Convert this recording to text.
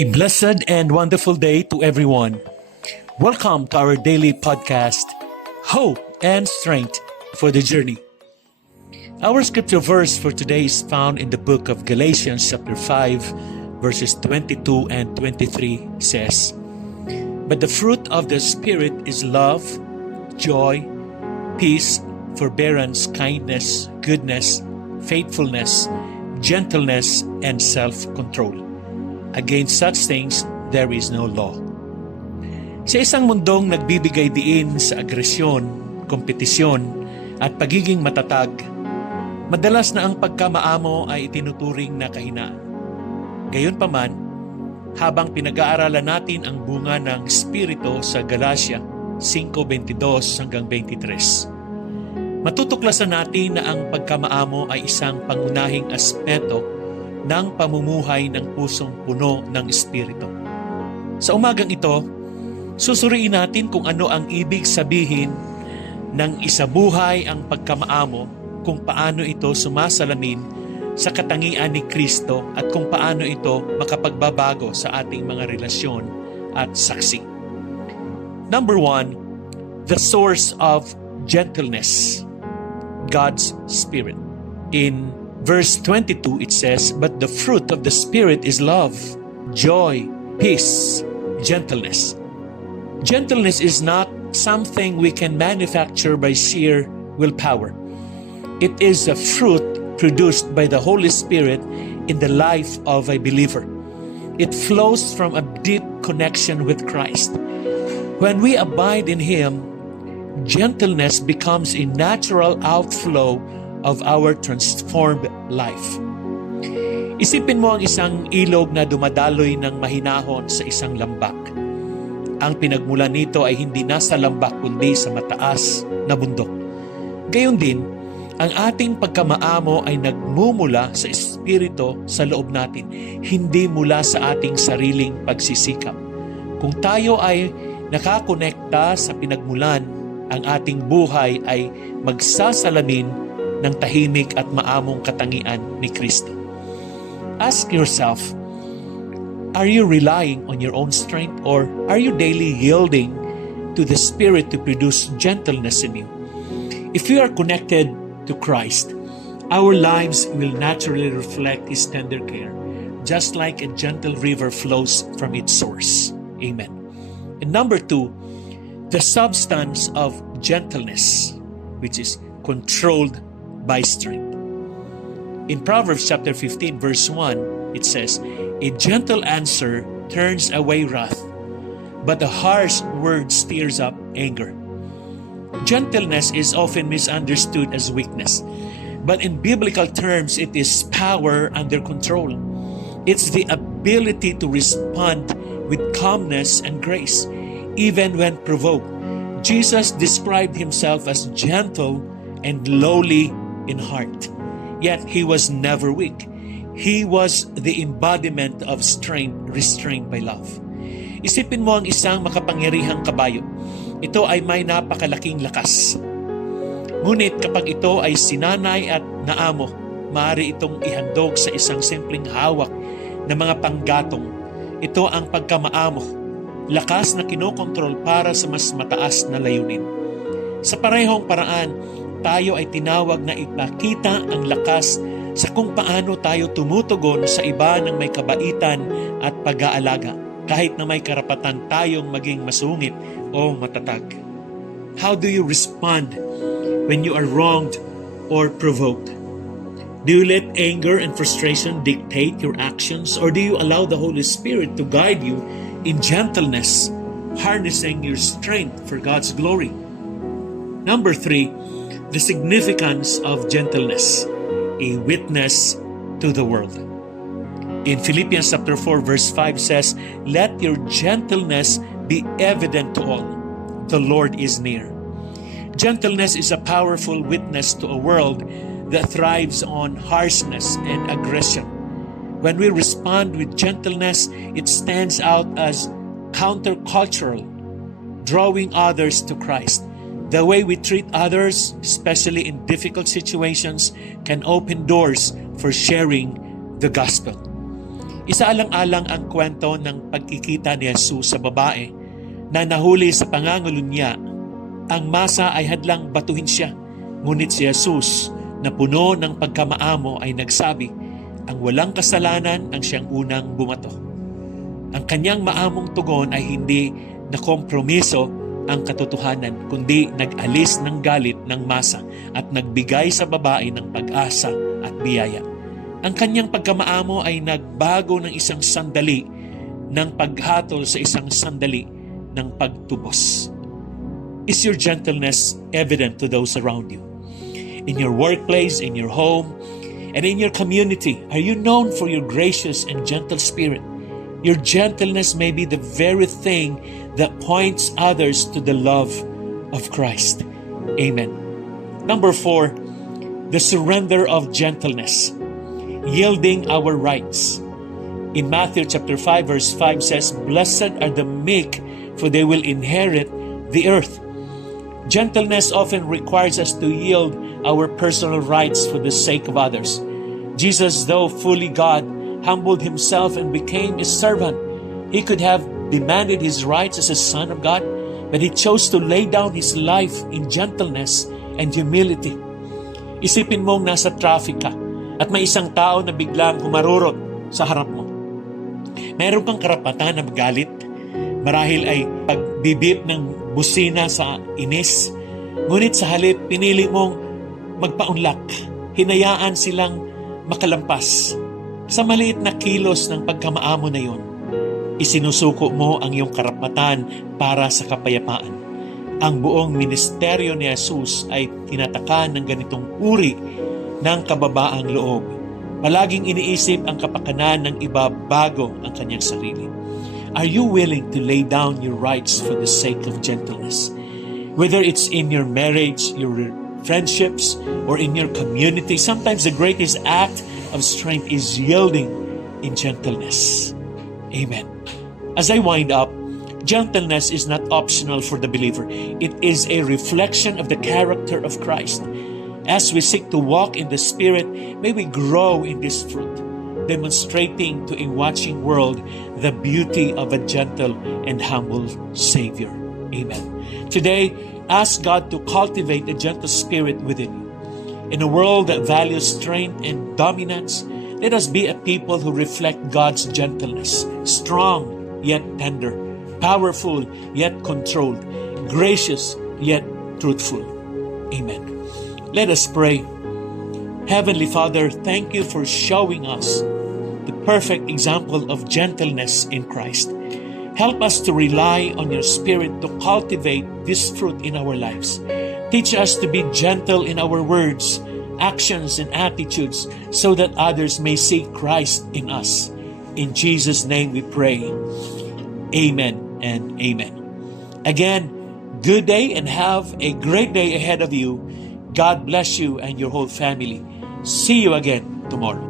A blessed and wonderful day to everyone. Welcome to our daily podcast, Hope and Strength for the Journey. Our scripture verse for today is found in the book of Galatians chapter 5, verses 22 and 23 says, "But the fruit of the Spirit is love, joy, peace, forbearance, kindness, goodness, faithfulness, gentleness, and self-control. Against such things, there is no law." Sa isang mundong nagbibigay diin sa agresyon, kompetisyon, at pagiging matatag, madalas na ang pagkamaamo ay itinuturing na kahinaan. Gayunpaman, habang pinag-aaralan natin ang bunga ng Espiritu sa Galatia 5:22 hanggang 23, matutuklasan natin na ang pagkamaamo ay isang pangunahing aspeto ng pamumuhay ng pusong puno ng Espiritu. Sa umagang ito, susuriin natin kung ano ang ibig sabihin ng isabuhay ang pagkamaamo, kung paano ito sumasalamin sa katangian ni Kristo at kung paano ito makapagbabago sa ating mga relasyon at saksi. Number 1, the source of gentleness, God's Spirit. In verse 22, it says, "But the fruit of the Spirit is love, joy, peace, gentleness." Gentleness is not something we can manufacture by sheer willpower. It is a fruit produced by the Holy Spirit in the life of a believer. It flows from a deep connection with Christ. When we abide in Him, gentleness becomes a natural outflow of our transformed life. Isipin mo ang isang ilog na dumadaloy ng mahinahon sa isang lambak. Ang pinagmulan nito ay hindi nasa lambak kundi sa mataas na bundok. Gayon din, ang ating pagkamaamo ay nagmumula sa Espiritu sa loob natin, hindi mula sa ating sariling pagsisikap. Kung tayo ay nakakonekta sa pinagmulan, ang ating buhay ay magsasalamin ng tahimik at maamong katangian ni Kristo. Ask yourself, are you relying on your own strength or are you daily yielding to the Spirit to produce gentleness in you? If we are connected to Christ, our lives will naturally reflect His tender care, just like a gentle river flows from its source. Amen. And number 2, the substance of gentleness, which is controlled by strength. In Proverbs chapter 15 verse 1, it says, "A gentle answer turns away wrath, but a harsh word stirs up anger." Gentleness is often misunderstood as weakness, but in biblical terms, it is power under control. It's the ability to respond with calmness and grace, even when provoked. Jesus described Himself as gentle and lowly in heart, yet He was never weak. He was the embodiment of strength restrained by love. Isipin mo ang isang makapangyarihang kabayo. Ito ay may napakalaking lakas. Ngunit kapag ito ay sinanay at naamo, maaari itong ihandog sa isang simpleng hawak na mga panggatong. Ito ang pagkamaamo, lakas na kinokontrol para sa mas mataas na layunin. Sa parehong paraan, tayo ay tinawag na ipakita ang lakas sa kung paano tayo tumutugon sa iba ng may kabaitan at pag-aalaga, kahit na may karapatan tayong maging masungit o matatag. How do you respond when you are wronged or provoked? Do you let anger and frustration dictate your actions, or do you allow the Holy Spirit to guide you in gentleness, harnessing your strength for God's glory? Number 3, the significance of gentleness, a witness to the world. In Philippians chapter 4 verse 5 says, "Let your gentleness be evident to all. The Lord is near." Gentleness is a powerful witness to a world that thrives on harshness and aggression. When we respond with gentleness, it stands out as countercultural, drawing others to Christ. The way we treat others, especially in difficult situations, can open doors for sharing the gospel. Isaalang-alang ang kwento ng pagkikita ni Jesus sa babae na nahuli sa pangangulo niya. Ang masa ay hadlang batuhin siya. Ngunit si Jesus na puno ng pagkamaamo ay nagsabi, ang walang kasalanan ang siyang unang bumato. Ang kanyang maamong tugon ay hindi nakompromiso ang katotohanan, kundi nag-alis ng galit ng masa at nagbigay sa babae ng pag-asa at biyaya. Ang kanyang pagkamaamo ay nagbago ng isang sandali ng paghatol sa isang sandali ng pagtubos. Is your gentleness evident to those around you? In your workplace, in your home, and in your community, are you known for your gracious and gentle spirit? Your gentleness may be the very thing that points others to the love of Christ. Amen. Number 4, the surrender of gentleness. Yielding our rights. In Matthew chapter 5 verse 5 says, "Blessed are the meek, for they will inherit the earth." Gentleness often requires us to yield our personal rights for the sake of others. Jesus, though fully God, humbled himself and became a servant. He could have demanded his rights as a son of God, but he chose to lay down his life in gentleness and humility. Isipin mong nasa traffic ka at may isang tao na biglang humarurot sa harap mo. Meron kang karapatan na magalit. Marahil ay pagbibip ng busina sa inis. Ngunit sa halip, pinili mong magpaunlak. Hinayaan silang makalampas. Sa maliit na kilos ng pagkamaamo na yun, isinusuko mo ang iyong karapatan para sa kapayapaan. Ang buong ministeryo ni Jesus ay tinatakan ng ganitong uri ng kababaang loob. Palaging iniisip ang kapakanan ng iba bago ang kanyang sarili. Are you willing to lay down your rights for the sake of gentleness? Whether it's in your marriage, your friendships, or in your community, sometimes the greatest act of strength is yielding in gentleness. Amen. As I wind up, gentleness is not optional for the believer. It is a reflection of the character of Christ. As we seek to walk in the Spirit, may we grow in this fruit, demonstrating to a watching world the beauty of a gentle and humble Savior. Amen. Today, ask God to cultivate a gentle spirit within you. In a world that values strength and dominance, let us be a people who reflect God's gentleness, strong yet tender, powerful yet controlled, gracious yet truthful. Amen. Let us pray. Heavenly Father, thank you for showing us the perfect example of gentleness in Christ. Help us to rely on your Spirit to cultivate this fruit in our lives. Teach us to be gentle in our words, actions, and attitudes so that others may see Christ in us. In Jesus' name we pray. Amen and amen. Again, good day and have a great day ahead of you. God bless you and your whole family. See you again tomorrow.